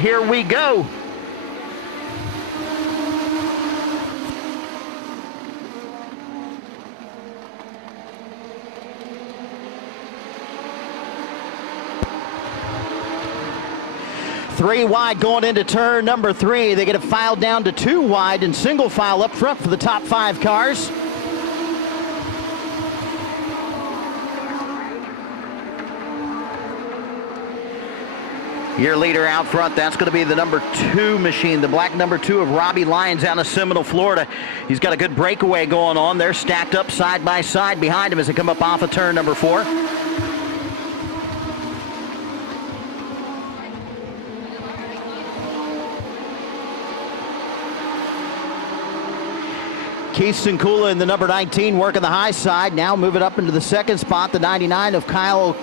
Here we go. Three wide going into turn number 3. They get a file down to 2 wide and single file up front for the top 5 cars. Your leader out front, that's going to be the number 2 machine, the black number 2 of Robbie Lyons out of Seminole, Florida. He's got a good breakaway going on. They're stacked up side by side behind him as they come up off of turn number 4. Keith Sinkula in the number 19 working the high side. Now moving up into the second spot, the 99 of Kyle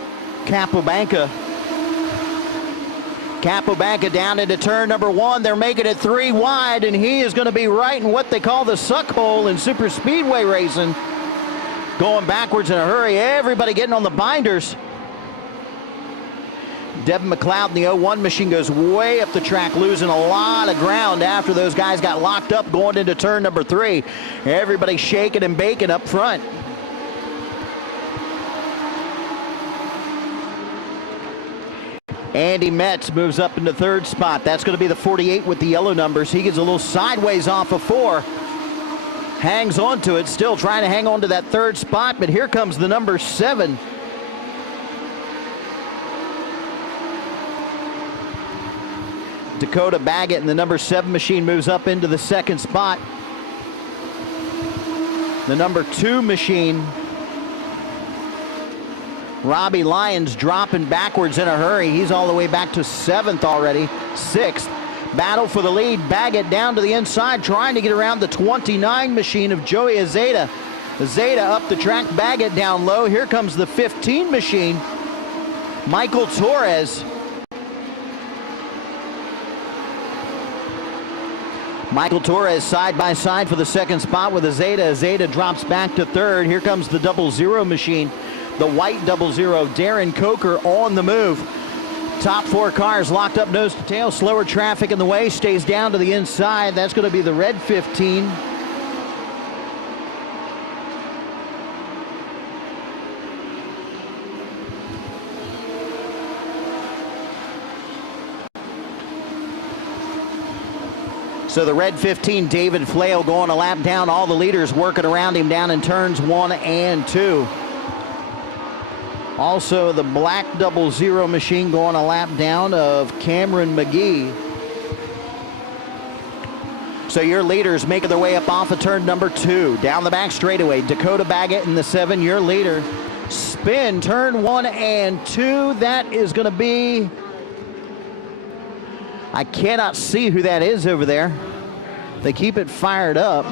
Capobanca. Capobanca down into turn number 1. They're making it 3 wide, and he is going to be right in what they call the suck hole in super speedway racing. Going backwards in a hurry. Everybody getting on the binders. Devin McLeod in the 01 machine goes way up the track, losing a lot of ground after those guys got locked up going into turn number 3. Everybody shaking and baking up front. Andy Metz moves up into third spot. That's going to be the 48 with the yellow numbers. He gets a little sideways off of 4. Hangs on to it, still trying to hang on to that third spot, but here comes the number 7. Dakota Baggett in the number 7 machine moves up into the second spot. The number 2 machine, Robbie Lyons, dropping backwards in a hurry. He's all the way back to 7th already, 6th. Battle for the lead. Baggett down to the inside, trying to get around the 29 machine of Joey Azeda. Azeda up the track, Baggett down low. Here comes the 15 machine, Michael Torres. Michael Torres side by side for the second spot with Azeda. Azeda drops back to 3rd. Here comes the 00 machine, the white 00, Darren Coker on the move. Top 4 cars locked up nose to tail. Slower traffic in the way, stays down to the inside. That's going to be the red 15. So the red 15, David Flail, going a lap down. All the leaders working around him down in turns 1 and 2. Also the black 00 machine going a lap down of Cameron McGee. So your leaders making their way up off of turn number 2. Down the back straightaway, Dakota Baggett in the 7, your leader. Spin, turn 1 and 2. That is going to be... I cannot see who that is over there. They keep it fired up.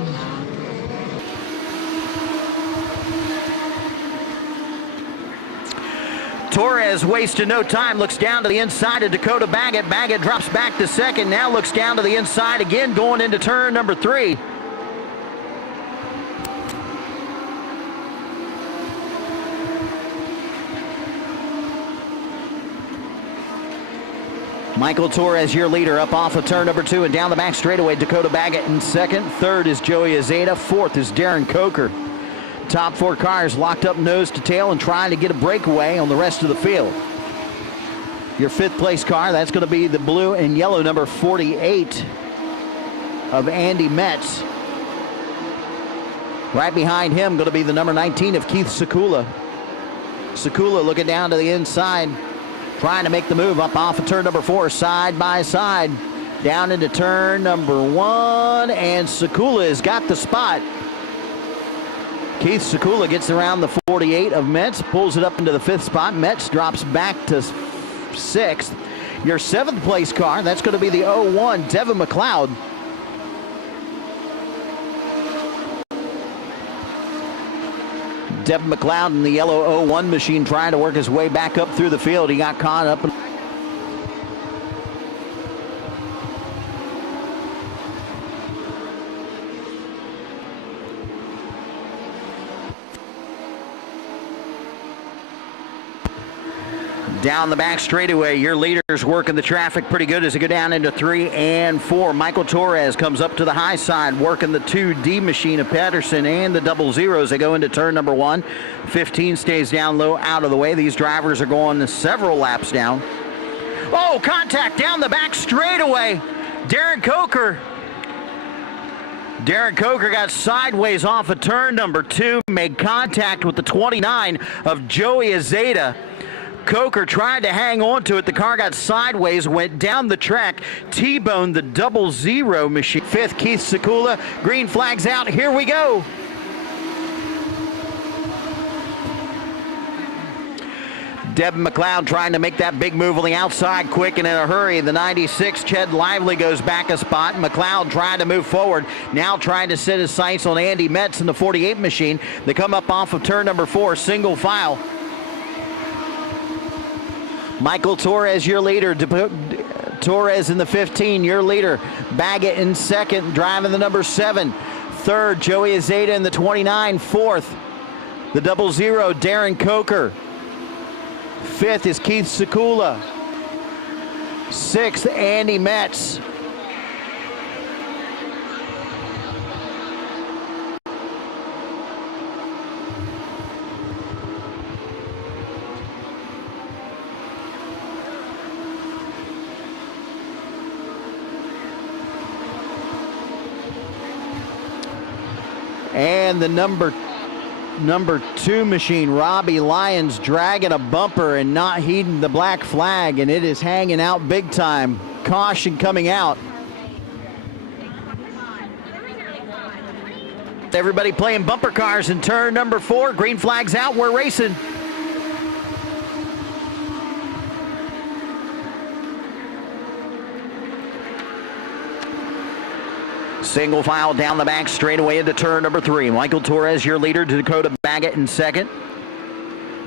Torres wasting no time, looks down to the inside of Dakota Baggett. Baggett drops back to 2nd, now looks down to the inside again, going into turn number 3. Michael Torres, your leader, up off of turn number 2 and down the back straightaway. Dakota Baggett in 2nd. 3rd is Joey Azeda. 4th is Darren Coker. Top 4 cars locked up nose to tail and trying to get a breakaway on the rest of the field. Your 5th place car, that's going to be the blue and yellow number 48 of Andy Metz. Right behind him going to be the number 19 of Keith Sinkula. Sinkula looking down to the inside, trying to make the move up off of turn number 4, side by side. Down into turn number 1, and Sinkula has got the spot. Keith Sinkula gets around the 48 of Metz, pulls it up into the 5th spot. Metz drops back to 6th. Your 7th place car, that's going to be the 01, Devin McLeod. Devin McLeod in the yellow 01 machine trying to work his way back up through the field. He got caught up. Down the back straightaway, your leaders working the traffic pretty good as they go down into 3 and 4. Michael Torres comes up to the high side, working the 2D machine of Pedersen and the double zeros. They go into turn number 1. 15 stays down low, out of the way. These drivers are going several laps down. Oh, contact down the back straightaway. Darren Coker got sideways off of turn number 2, made contact with the 29 of Joey Azeda. Coker tried to hang on to it. The car got sideways, went down the track, T-boned the double zero machine. 5th, Keith Sinkula. Green flags out. Here we go. Devin McLeod trying to make that big move on the outside quick and in a hurry. The 96, Ched Lively, goes back a spot. McLeod trying to move forward. Now trying to set his sights on Andy Metz in the 48 machine. They come up off of turn number 4, single file. Michael Torres, your leader. Torres in the 15, your leader. Baggett in 2nd, driving the number 7. 3rd, Joey Azeda in the 29. 4th, the double zero, Darren Coker. 5th is Keith Sinkula. 6th, Andy Metz. And the number 2 machine, Robbie Lyons, dragging a bumper and not heeding the black flag, and it is hanging out big time. Caution coming out. Everybody playing bumper cars in turn number 4. Green flags out. We're racing. Single file down the back straightaway into turn number 3. Michael Torres, your leader. Dakota Baggett in 2nd.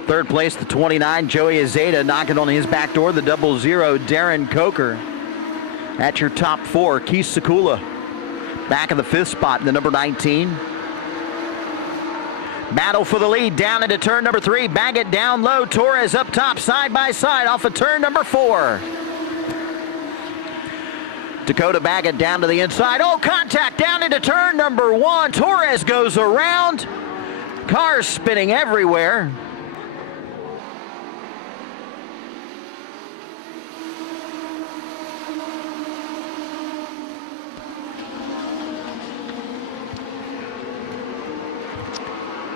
3rd place, the 29, Joey Azeda, knocking on his back door. The double zero, Darren Coker. At your top 4, Keith Sinkula. Back in the 5th spot, the number 19. Battle for the lead down into turn number 3. Baggett down low. Torres up top, side by side off of turn number 4. Dakota Baggett down to the inside. Oh, contact down into turn number 1. Torres goes around. Cars spinning everywhere.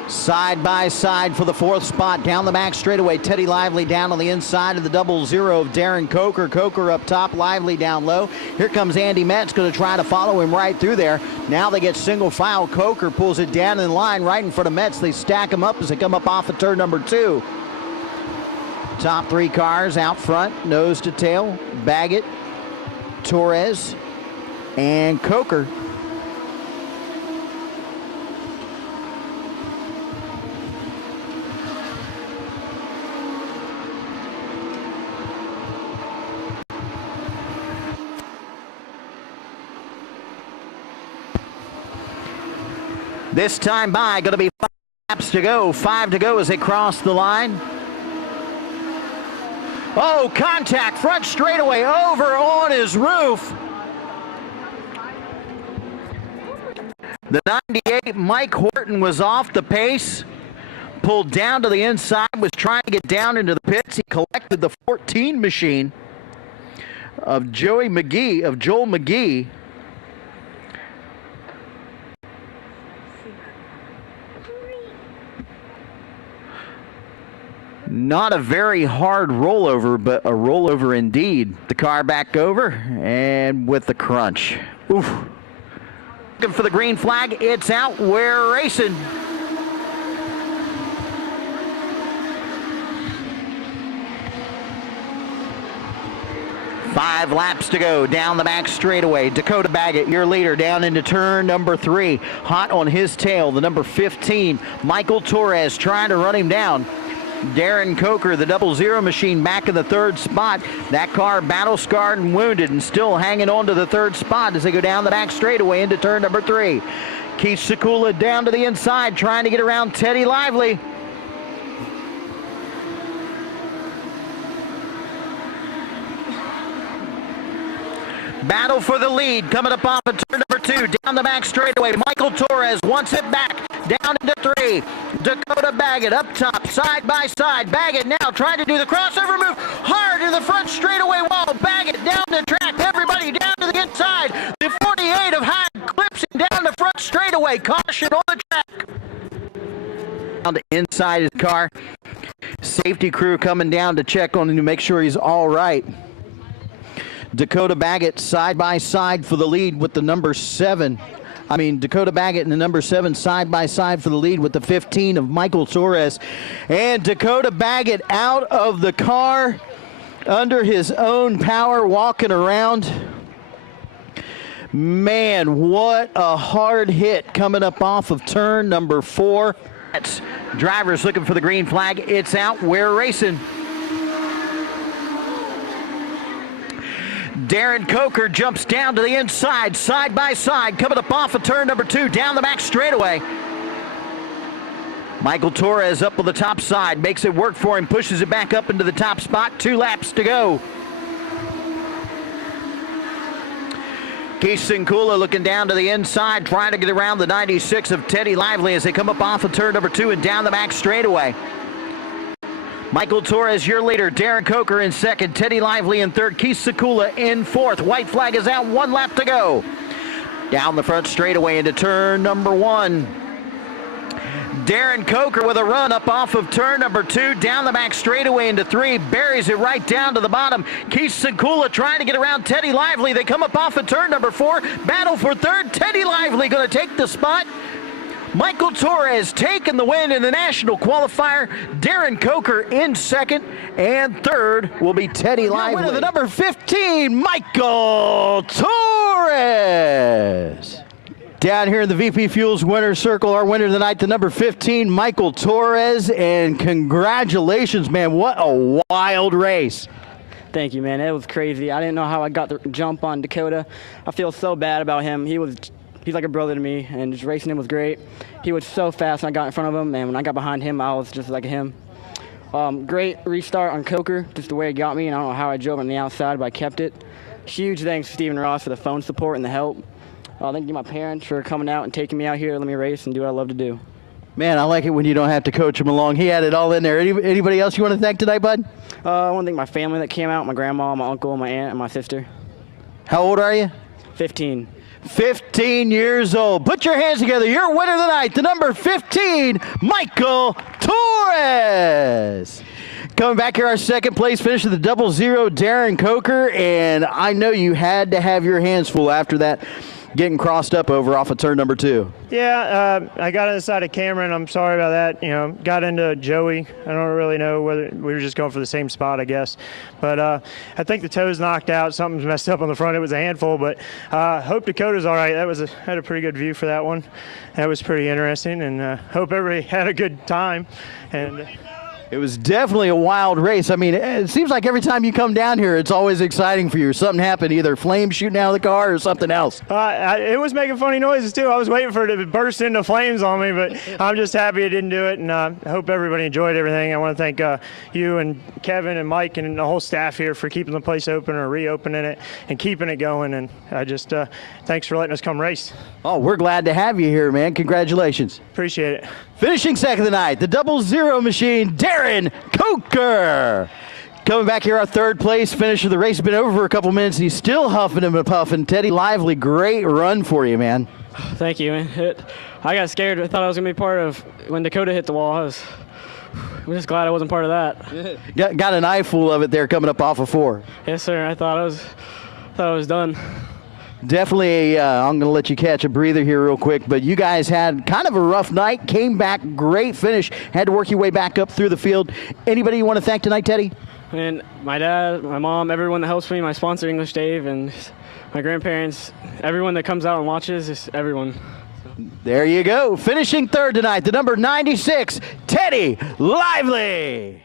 Side by side for the 4th spot down the back straightaway. Teddy Lively down on the inside of the double zero of Darren Coker. Coker up top, Lively down low. Here comes Andy Metz, going to try to follow him right through there. Now they get single file. Coker pulls it down in line right in front of Metz. They stack them up as they come up off of turn number 2. Top 3 cars out front, nose to tail. Baggett, Torres, and Coker. This time by, going to be 5 laps to go. 5 to go as they cross the line. Oh, contact, front straightaway, over on his roof. The 98, Mike Horton, was off the pace. Pulled down to the inside, was trying to get down into the pits. He collected the 14 machine of Joel McGee. Not a very hard rollover, but a rollover indeed. The car back over, and with the crunch. Oof. Looking for the green flag. It's out. We're racing. Five laps to go down the back straightaway. Dakota Baggett, your leader, down into turn number 3. Hot on his tail, the number 15, Michael Torres, trying to run him down. Darren Coker, the double zero machine, back in the 3rd spot. That car battle scarred and wounded and still hanging on to the 3rd spot as they go down the back straightaway into turn number 3. Keith Sinkula down to the inside, trying to get around Teddy Lively. Battle for the lead coming up off of turn number 2. Down the back straightaway. Michael Torres wants it back. Down into 3. Dakota Baggett up top, side by side. Baggett now trying to do the crossover move. Hard to the front straightaway wall. Baggett down the track. Everybody down to the inside. The 48 of Hyde clips him down the front straightaway. Caution on the track. Down to inside his car. Safety crew coming down to check on him to make sure he's all right. Dakota Baggett side by side for the lead with the number 7. Dakota Baggett and the number 7 side by side for the lead with the 15 of Michael Torres. And Dakota Baggett out of the car under his own power, walking around. Man, what a hard hit coming up off of turn number 4. Drivers looking for the green flag. It's out. We're racing. Darren Coker jumps down to the inside, side by side, coming up off of turn number 2, down the back straightaway. Michael Torres up on the top side, makes it work for him, pushes it back up into the top spot. 2 laps to go. Keith Sinkula looking down to the inside, trying to get around the 96 of Teddy Lively as they come up off of turn number 2 and down the back straightaway. Michael Torres, your leader. Darren Coker in second. Teddy Lively in third. Keith Sinkula in fourth. White flag is out. 1 lap to go. Down the front straightaway into turn number 1. Darren Coker with a run up off of turn number 2. Down the back straightaway into 3. Buries it right down to the bottom. Keith Sinkula trying to get around Teddy Lively. They come up off of turn number 4. Battle for third. Teddy Lively going to take the spot. Michael Torres taking the win in the national qualifier. Darren Coker in second, and third will be Teddy Lively. Winner, the number 15, Michael Torres. Down here in the VP Fuels winner's circle, our winner tonight, the number 15, Michael Torres, and congratulations, man. What a wild race. Thank you, man. It was crazy. I didn't know how I got the jump on Dakota. I feel so bad about him. He's like a brother to me, and just racing him was great. He was so fast when I got in front of him, and when I got behind him, I was just like him. Great restart on Coker, just the way it got me, and I don't know how I drove on the outside, but I kept it. Huge thanks to Stephen Ross for the phone support and the help. Thank you to my parents for coming out and taking me out here to let me race and do what I love to do. Man, I like it when you don't have to coach him along. He had it all in there. Anybody else you want to thank tonight, bud? I want to thank my family that came out, my grandma, my uncle, my aunt, and my sister. How old are you? 15. 15 years old. Put your hands together. Your winner tonight, the number 15, Michael Torres. Coming back here, our second place finish of the 00, Darren Coker, and I know you had to have your hands full after that, getting crossed up over off of turn number 2. Yeah, I got inside of Cameron. I'm sorry about that. Got into Joey. I don't really know whether we were just going for the same spot, I guess. But I think the toe's knocked out. Something's messed up on the front. It was a handful, but hope Dakota's all right. Had a pretty good view for that one. That was pretty interesting, and hope everybody had a good time. And it was definitely a wild race. I mean, it seems like every time you come down here, it's always exciting for you. Something happened, either flames shooting out of the car or something else. It was making funny noises, too. I was waiting for it to burst into flames on me, but I'm just happy it didn't do it, and I hope everybody enjoyed everything. I want to thank you and Kevin and Mike and the whole staff here for keeping the place open or reopening it and keeping it going, and I just thanks for letting us come race. Oh, we're glad to have you here, man. Congratulations. Appreciate it. Finishing second of the night, the 00 machine, Darren Coker. Coming back here, our third place finish of the race. Has been over for a couple minutes, and he's still huffing and puffing. Teddy Lively, great run for you, man. Thank you, man. I got scared. I thought I was going to be part of when Dakota hit the wall. I'm just glad I wasn't part of that. Got an eye full of it there coming up off of 4. Yes, sir. I thought I was done. Definitely, I'm going to let you catch a breather here real quick, but you guys had kind of a rough night, came back, great finish, had to work your way back up through the field. Anybody you want to thank tonight, Teddy? And my dad, my mom, everyone that helps me, my sponsor, English Dave, and my grandparents, everyone that comes out and watches, just everyone. There you go. Finishing third tonight, the number 96, Teddy Lively.